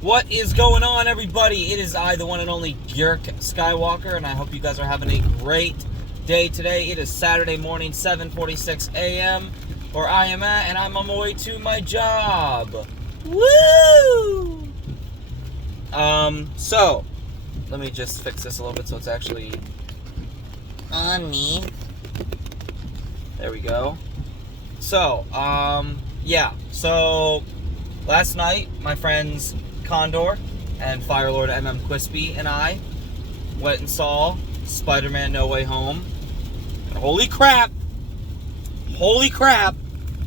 What is going on, everybody? It is I, the one and only Guirk Skywalker, and I hope you guys are having a great day today. It is Saturday morning, 7:46 a.m., where I am at, and I'm on my way to my job. Woo! So, let me just fix this a little bit so it's actually on me. There we go. So, yeah. So, last night, my friends Condor and Firelord MM Quispy and I went and saw Spider-Man No Way Home. And holy crap! Holy crap!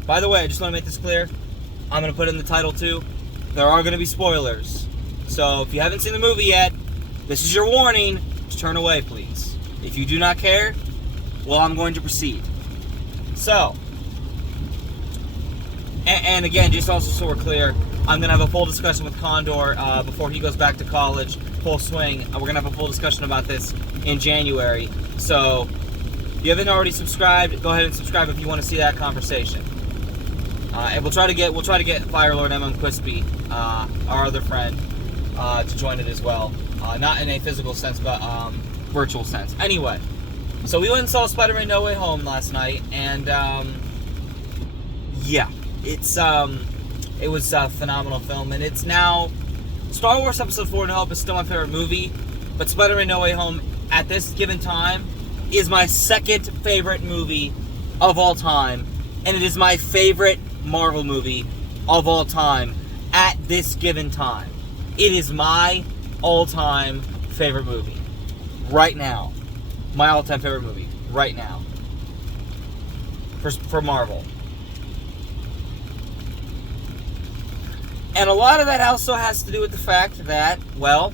By the way, I just want to make this clear. I'm going to put in the title too. There are going to be spoilers. So if you haven't seen the movie yet, this is your warning. Just turn away, please. If you do not care, well, I'm going to proceed. So, and again, just also so we're clear, I'm going to have a full discussion with Condor before he goes back to college, full swing. We're going to have a full discussion about this in January. So, if you haven't already subscribed, go ahead and subscribe if you want to see that conversation. And we'll try to get Firelord MM Quispy, our other friend, to join it as well. Not in a physical sense, but virtual sense. Anyway, so we went and saw Spider-Man No Way Home last night, and yeah, it was a phenomenal film, and it's now Star Wars Episode 4 New Hope is still my favorite movie, but Spider-Man No Way Home at this given time is my second favorite movie of all time, and it is my favorite Marvel movie of all time at this given time. It is my all-time favorite movie right now. My all-time favorite movie right now for Marvel. And a lot of that also has to do with the fact that, well,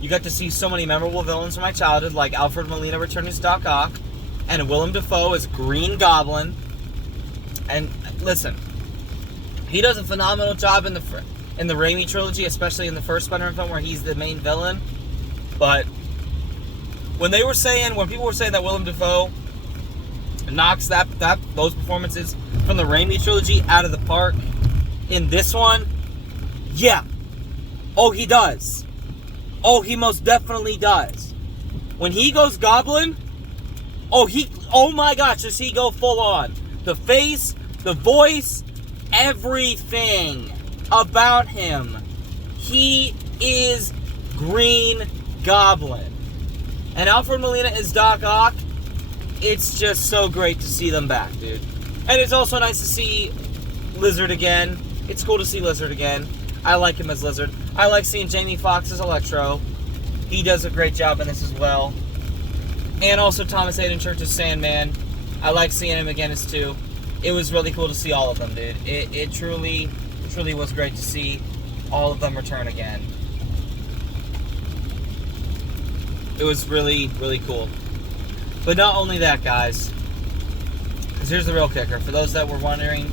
you got to see so many memorable villains from my childhood, like Alfred Molina returning as Doc Ock, and Willem Dafoe as Green Goblin. And listen, he does a phenomenal job in the Raimi trilogy, especially in the first Spider-Man film where he's the main villain. But when people were saying that Willem Dafoe knocks those performances from the Raimi trilogy out of the park in this one, yeah. Oh, he does. Oh, he most definitely does. When he goes Goblin, oh my gosh, does he go full on. The face, the voice, everything about him. He is Green Goblin. And Alfred Molina is Doc Ock. It's just so great to see them back, dude. And it's also nice to see Lizard again. It's cool to see Lizard again. I like him as Lizard. I like seeing Jamie Foxx as Electro. He does a great job in this as well. And also Thomas Hayden Church as Sandman. I like seeing him again as too. It was really cool to see all of them, dude. It truly was great to see all of them return again. It was really, really cool. But not only that, guys. Because here's the real kicker. For those that were wondering,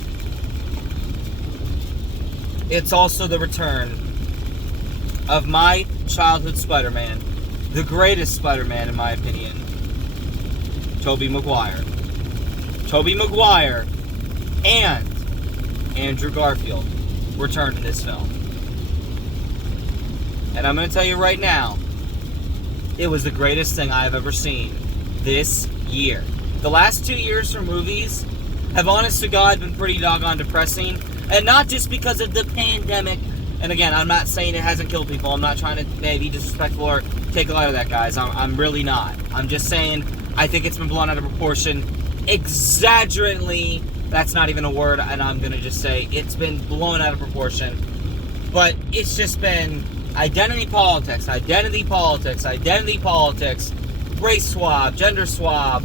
it's also the return of my childhood Spider-Man, the greatest Spider-Man in my opinion, Tobey Maguire. Tobey Maguire and Andrew Garfield returned to this film. And I'm going to tell you right now, it was the greatest thing I've ever seen this year. The last 2 years for movies have, honest to God, been pretty doggone depressing. And not just because of the pandemic. And again, I'm not saying it hasn't killed people. I'm not trying to be disrespectful or take a lot of that, guys. I'm really not. I'm just saying I think it's been blown out of proportion. Exaggerately, that's not even a word, and I'm going to just say it's been blown out of proportion. But it's just been identity politics, race swap, gender swap.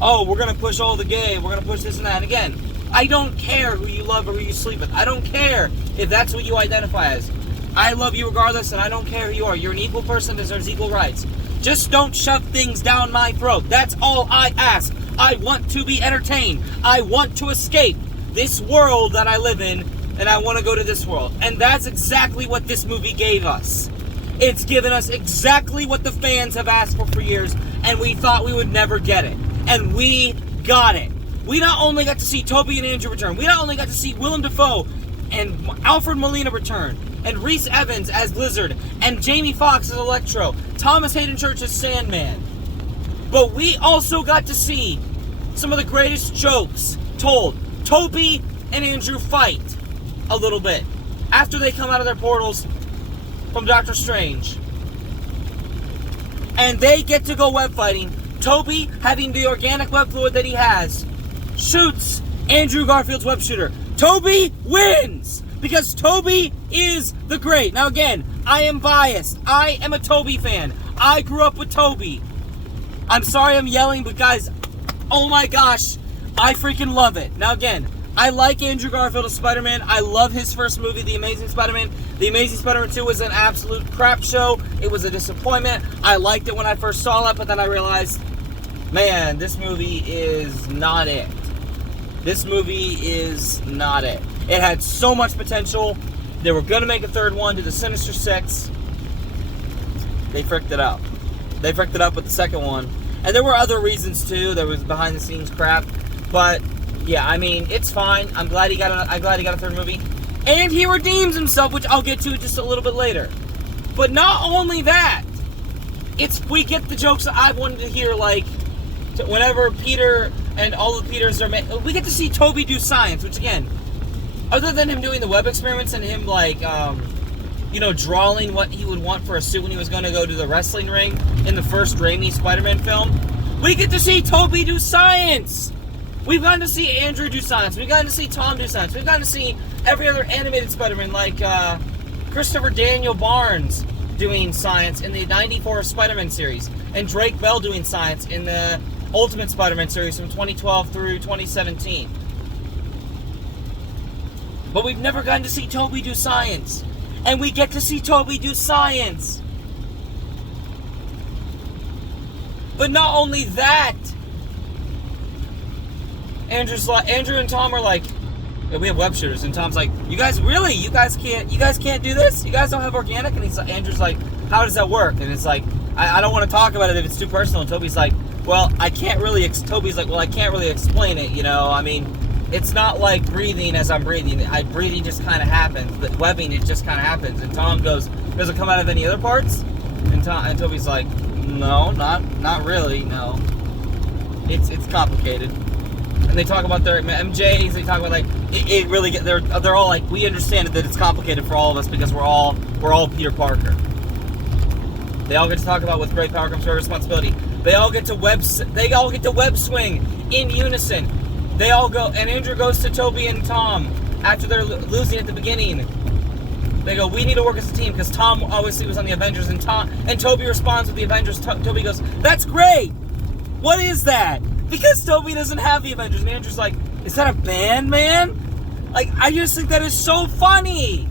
Oh, we're going to push all the gay, we're going to push this and that. And again, I don't care who you love or who you sleep with. I don't care if that's what you identify as. I love you regardless, and I don't care who you are. You're an equal person, deserves equal rights. Just don't shove things down my throat. That's all I ask. I want to be entertained. I want to escape this world that I live in, and I want to go to this world. And that's exactly what this movie gave us. It's given us exactly what the fans have asked for years, and we thought we would never get it. And we got it. We not only got to see Tobey and Andrew return, we not only got to see Willem Dafoe and Alfred Molina return, and Rhys Evans as Lizard, and Jamie Foxx as Electro, Thomas Hayden Church as Sandman. But we also got to see some of the greatest jokes told. Tobey and Andrew fight a little bit after they come out of their portals from Doctor Strange. And they get to go web fighting. Tobey, having the organic web fluid that he has, shoots Andrew Garfield's web shooter. Tobey wins! Because Tobey is the great. Now again, I am biased. I am a Tobey fan. I grew up with Tobey. I'm sorry I'm yelling, but guys, oh my gosh, I freaking love it. Now again, I like Andrew Garfield as Spider-Man. I love his first movie, The Amazing Spider-Man. The Amazing Spider-Man 2 was an absolute crap show. It was a disappointment. I liked it when I first saw it, but then I realized, man, this movie is not it. This movie is not it. It had so much potential. They were going to make a third one, do the Sinister Six. They fricked it up. They fricked it up with the second one. And there were other reasons too. There was behind the scenes crap. But yeah, I mean, it's fine. I'm glad he got a third movie. And he redeems himself, which I'll get to just a little bit later. But not only that, we get the jokes that I've wanted to hear, like whenever Peter and all the Peters are we get to see Tobey do science, which again, other than him doing the web experiments and him like drawing what he would want for a suit when he was going to go to the wrestling ring in the first Raimi Spider-Man film, we get to see Tobey do science. We've gotten to see Andrew do science. We've gotten to see Tom do science. We've gotten to see every other animated Spider-Man, like Christopher Daniel Barnes doing science in the 94 Spider-Man series, and Drake Bell doing science in the Ultimate Spider-Man series from 2012 through 2017. But we've never gotten to see Tobey do science. And we get to see Tobey do science. But not only that, Andrew and Tom are like, we have web shooters, and Tom's like, you guys can't do this? You guys don't have organic? And Andrew's like, how does that work? And it's like, I don't want to talk about it if it's too personal. And Tobey's like, well, I can't really explain it, I mean, it's not like breathing as I'm breathing. Breathing just kind of happens, but webbing, it just kind of happens. And Tom goes, does it come out of any other parts? And Tobey's like, no, not really, no. It's complicated. And they talk about their MJs. They talk about like it really. They're all like, we understand that it's complicated for all of us because we're all Peter Parker. They all get to talk about with great power comes great responsibility. They all get to web swing in unison. They all go, and Andrew goes to Tobey and Tom after they're losing at the beginning. They go, we need to work as a team because Tom obviously was on the Avengers, and Tobey responds with the Avengers. Tobey goes, that's great. What is that? Because Tobey doesn't have the Avengers, and Andrew's like, is that a band, man? Like, I just think that is so funny.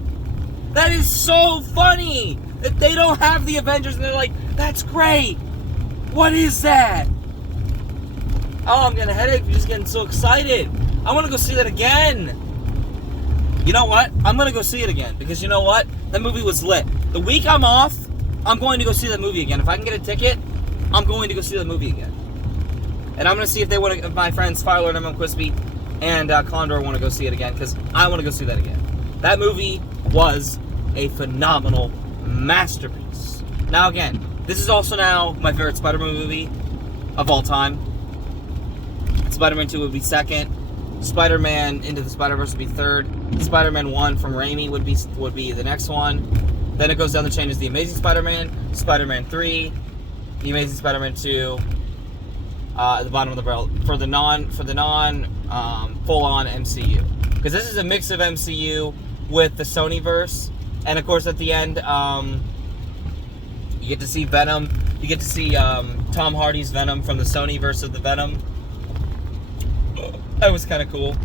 That is so funny that they don't have the Avengers, and they're like, that's great. What is that? Oh, I'm getting a headache. I'm just getting so excited. I want to go see that again. You know what? I'm going to go see it again. Because you know what? That movie was lit. The week I'm off, I'm going to go see that movie again. If I can get a ticket, I'm going to go see that movie again. And I'm going to see if my friends Firelord, M.M. Quispy, and Condor want to go see it again. Because I want to go see that again. That movie was a phenomenal masterpiece. Now again, this is also now my favorite Spider-Man movie of all time. Spider-Man 2 would be second. Spider-Man Into the Spider-Verse would be third. Spider-Man 1 from Raimi would be the next one. Then it goes down the chain as The Amazing Spider-Man, Spider-Man 3, The Amazing Spider-Man 2, at the bottom of the barrel for the non full-on MCU. Because this is a mix of MCU with the Sonyverse, and of course at the end, you get to see Venom. You get to see Tom Hardy's Venom from the Sonyverse of the Venom. That was kind of cool.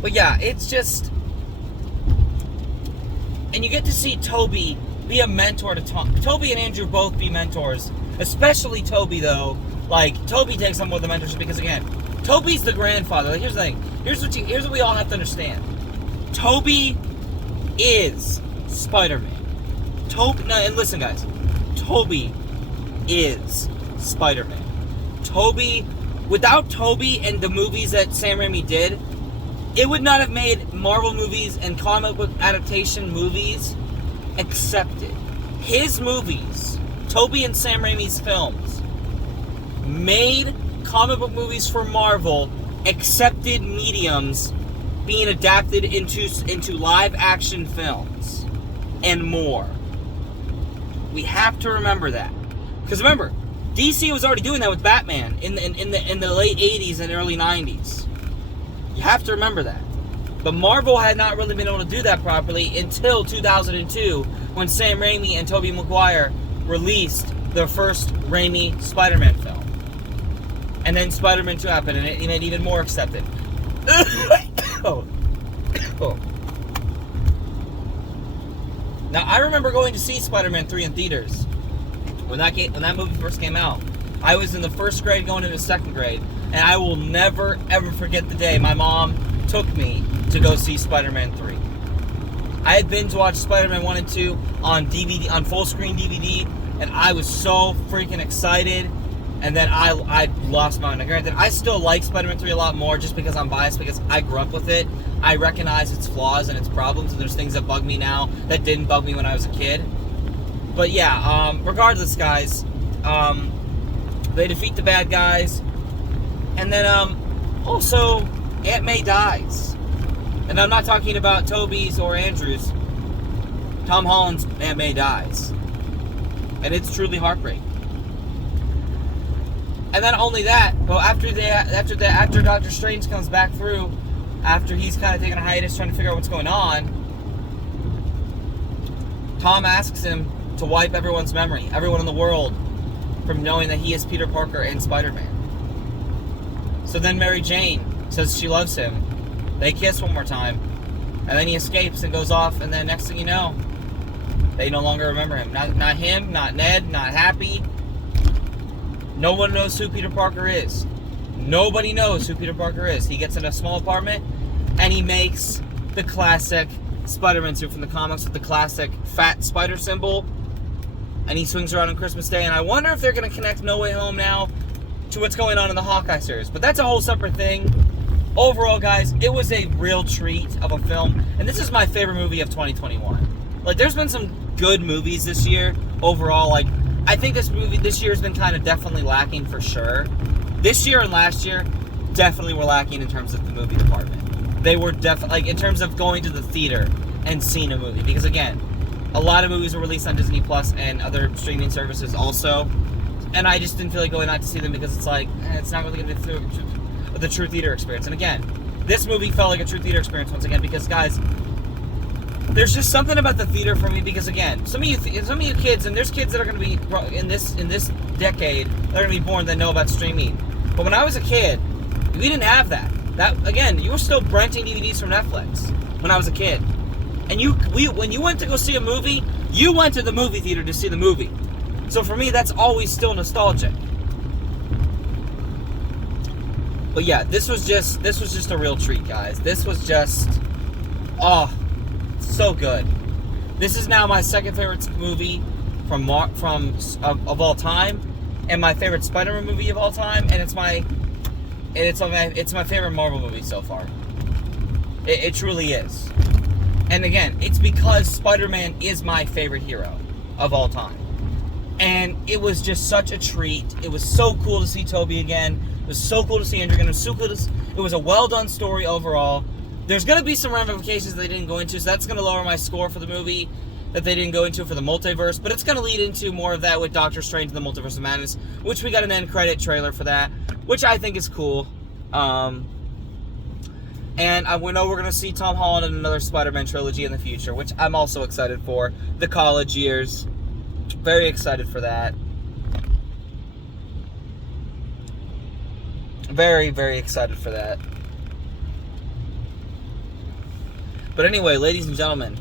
But yeah, it's just... And you get to see Tobey be a mentor to Tom. Tobey and Andrew both be mentors. Especially Tobey, though. Like, Tobey takes on more of the mentorship because, again, Tobey's the grandfather. Like, here's the thing. Here's what we all have to understand. Tobey is Spider-Man. And listen, guys. Tobey is Spider-Man. Without Tobey and the movies that Sam Raimi did, It would not have made Marvel movies and comic book adaptation movies accepted. His movies, Tobey and Sam Raimi's films, made comic book movies for Marvel accepted mediums being adapted into live action films and more. We have to remember that. Because remember, DC was already doing that with Batman in the late 80s and early 90s. You have to remember that. But Marvel had not really been able to do that properly until 2002 when Sam Raimi and Tobey Maguire released their first Raimi Spider-Man film. And then Spider-Man 2 happened and it made even more accepted. Oh. Now, I remember going to see Spider-Man 3 in theaters. When that movie first came out, I was in the first grade going into second grade, and I will never, ever forget the day my mom took me to go see Spider-Man 3. I had binge-watched Spider-Man 1 and 2 on DVD, on full-screen DVD, and I was so freaking excited, and then I lost my mind. Granted, I still like Spider-Man 3 a lot more just because I'm biased, because I grew up with it. I recognize its flaws and its problems, and there's things that bug me now that didn't bug me when I was a kid. But yeah, regardless, guys, they defeat the bad guys, and then also Aunt May dies. And I'm not talking about Toby's or Andrew's. Tom Holland's Aunt May dies, and it's truly heartbreaking. And then only that, but after Doctor Strange comes back through, after he's kind of taking a hiatus trying to figure out what's going on, Tom asks him to wipe everyone's memory, everyone in the world, from knowing that he is Peter Parker and Spider-Man. So then Mary Jane says she loves him. They kiss one more time, and then he escapes and goes off, and then next thing you know, they no longer remember him. Not him, not Ned, not Happy. No one knows who Peter Parker is. Nobody knows who Peter Parker is. He gets in a small apartment, and he makes the classic Spider-Man suit from the comics with the classic fat spider symbol, and he swings around on Christmas Day, and I wonder if they're going to connect No Way Home now to what's going on in the Hawkeye series. But that's a whole separate thing. Overall, guys, it was a real treat of a film, and this is my favorite movie of 2021. Like, there's been some good movies this year, overall. Like, I think this year has been kind of definitely lacking for sure. This year and last year definitely were lacking in terms of the movie department. They were definitely, like, in terms of going to the theater and seeing a movie. Because, again, a lot of movies were released on Disney Plus and other streaming services also. And I just didn't feel like going out to see them because it's like, it's not really going to be the true theater experience. And again, this movie felt like a true theater experience once again because, guys, there's just something about the theater for me because, again, some of you kids, and there's kids that are going to be in this decade that are going to be born that know about streaming. But when I was a kid, we didn't have that. That, again, you were still renting DVDs from Netflix when I was a kid. And when you went to go see a movie, you went to the movie theater to see the movie. So for me, that's always still nostalgic. But yeah, this was just a real treat, guys. This was just, so good. This is now my second favorite movie of all time, and my favorite Spider-Man movie of all time, and it's my favorite Marvel movie so far. It truly is. And again, it's because Spider-Man is my favorite hero of all time. And it was just such a treat. It was so cool to see Tobey again. It was so cool to see Andrew again. It was a well-done story overall. There's going to be some ramifications they didn't go into, so that's going to lower my score for the movie that they didn't go into for the multiverse. But it's going to lead into more of that with Doctor Strange and the Multiverse of Madness, which we got an end credit trailer for that, which I think is cool. And we know we're going to see Tom Holland in another Spider-Man trilogy in the future, which I'm also excited for. The college years. Very excited for that. Very, very excited for that. But anyway, ladies and gentlemen,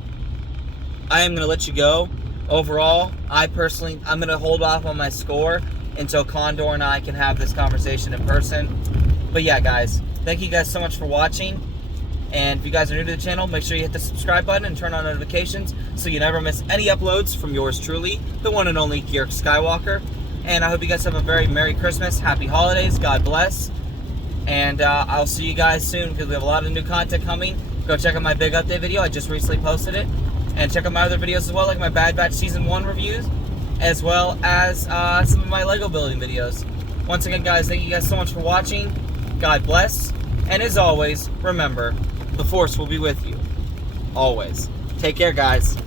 I am going to let you go. Overall, I'm going to hold off on my score until Condor and I can have this conversation in person. But yeah, guys, thank you guys so much for watching. And if you guys are new to the channel, make sure you hit the subscribe button and turn on notifications so you never miss any uploads from yours truly, the one and only Guirk Skywalker. And I hope you guys have a very Merry Christmas, Happy Holidays, God bless. And I'll see you guys soon because we have a lot of new content coming. Go check out my big update video. I just recently posted it. And check out my other videos as well, like my Bad Batch Season 1 reviews, as well as some of my Lego building videos. Once again, guys, thank you guys so much for watching. God bless. And as always, remember, the Force will be with you. Always. Take care, guys.